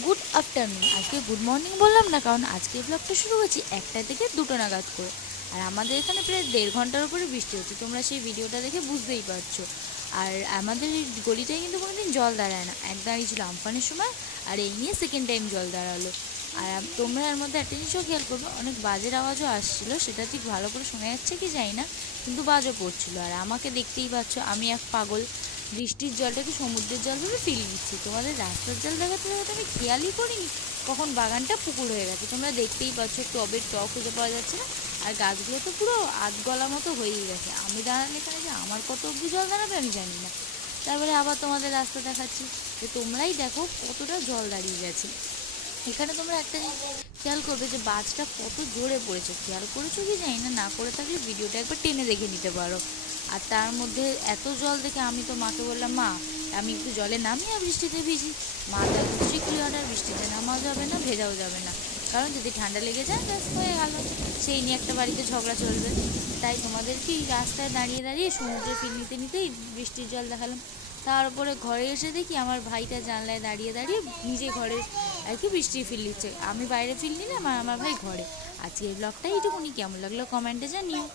Good afternoon আজকে good morning বললাম না, কারণ আজকে ব্লগটা শুরু করছি একটা থেকে দুটো নাগাদ করে। আর আমাদের এখানে প্রায় দেড় ঘণ্টার উপরে বৃষ্টি হচ্ছে, তোমরা সেই ভিডিওটা দেখে বুঝতেই পারছ। আর আমাদের এই গলিটায় কিন্তু কোনোদিন জল দাঁড়ায় না। এক দাঁড়িয়েছিল আমফানের সময়, আর এই নিয়ে সেকেন্ড টাইম জল দাঁড়াল। আর তোমরা এর মধ্যে একটা জিনিসও খেয়াল করবে, অনেক বাজের আওয়াজও আসছিল, সেটা ঠিক ভালো করে শোনা যাচ্ছে কি জানি না, কিন্তু বাজও পড়ছিলো। আর আমাকে দেখতেই পাচ্ছ, আমি এক পাগল। বৃষ্টির জলটাকে সমুদ্রের জল ভেবে ফিল দিচ্ছি। তোমাদের রাস্তার জল দেখাতে দেখাতে আমি খেয়ালই করিনি কখন বাগানটা পুকুর হয়ে গেছে। তোমরা দেখতেই পাচ্ছ, টবের টক খুঁজে পাওয়া যাচ্ছে না। আর গাছগুলো তো পুরো আধ গলা মতো হয়েই গেছে। আমি দাঁড়ালে এখানে যে আমার কত অব্দি জল দাঁড়াবে আমি জানি না। তারপরে আবার তোমাদের রাস্তা দেখাচ্ছি যে তোমরাই দেখো কতটা জল দাঁড়িয়ে গেছে। এখানে তোমরা একটা জিনিস খেয়াল করবে যে বাজটা কত জোরে পড়েছে। খেয়াল করেছ কি জানি না না করে থাকলে ভিডিওটা একবার টেনে দেখে নিতে পারো। আর তার মধ্যে এত জল দেখে আমি তো মাকে বললাম, মা, আমি একটু জলে নামি আর বৃষ্টিতে ভিজি। মা তার স্ট্রিক্টলি অর্ডার বৃষ্টিতে নামাও যাবে না, ভেজাও যাবে না। কারণ যদি ঠান্ডা লেগে যায়, ব্যাস, হয়ে গেল। সেই নিয়ে একটা বাড়িতে ঝগড়া চলবে। তাই তোমাদেরকে এই রাস্তায় দাঁড়িয়ে দাঁড়িয়ে সমুদ্রে ফিল নিতে নিতেই বৃষ্টির জল দেখালাম। তারপরে ঘরে এসে দেখি আমার ভাইটা জানলায় দাঁড়িয়ে দাঁড়িয়ে নিজে ঘরে আর কি বৃষ্টি ফিল নিচ্ছে। আমি বাইরে ফিল নিলাম আর আমার ভাই ঘরে। আজকে এই ব্লগটা এইটুকুনি। কেমন লাগল কমেন্টে জানিও।